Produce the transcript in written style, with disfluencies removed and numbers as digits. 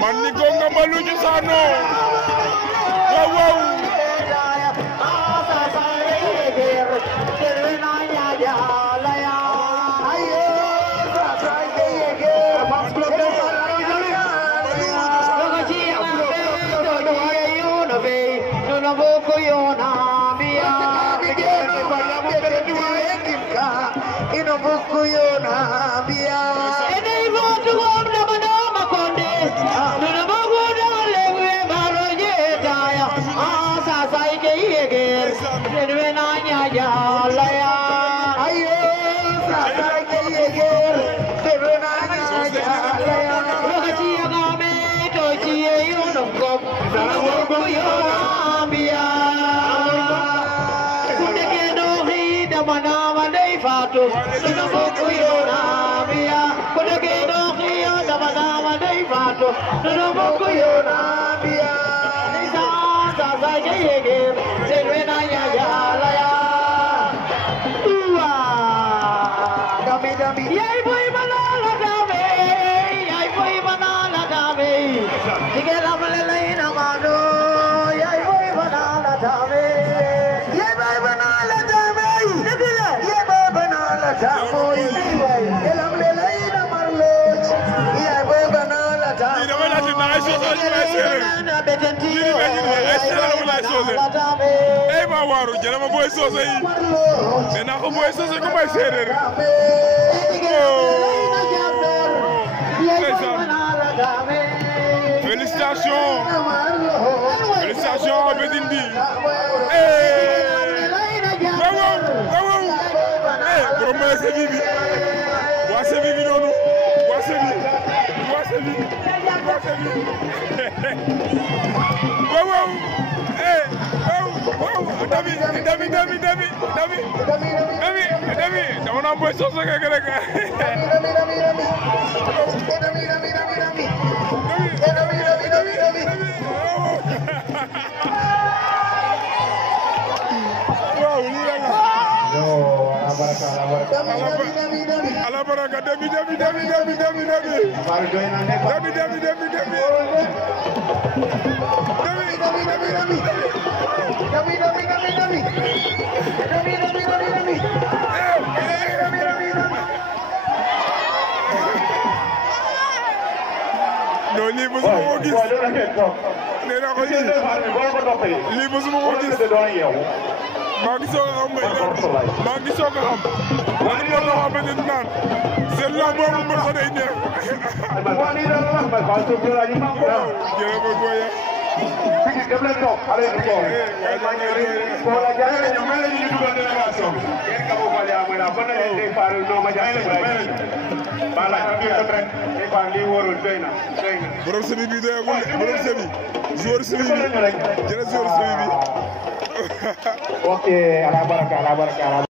Manigo Ngambalu Jusano. Wow wow. Hey, ma waru jere ma boy sose yi dina ko boy sose ko may séeréer félicitations à Betindi borom ma Séville wa Séville noonu wa Séville Dami, dama na boy sose rek ala baraka dami no lii musuma ko gis nee naa ko lii musuma ko gis maa ngi soog a xam maa ngi soog a xam wala ñoo loo xamante ni naan seen la boobu mën sa day neex jërëjëf Boya dem leen toog xale yi toog wala jaay ñu mel ni ñu dugal délégation bi ngeen ka ko wala mooy la bonne day faru no ma jaay bala ñu ko rek day fa li worul doyna borom sebi bi doyagul borom sebi joueur sebi bi jërëjëf joueur sebi bi ok ala baraka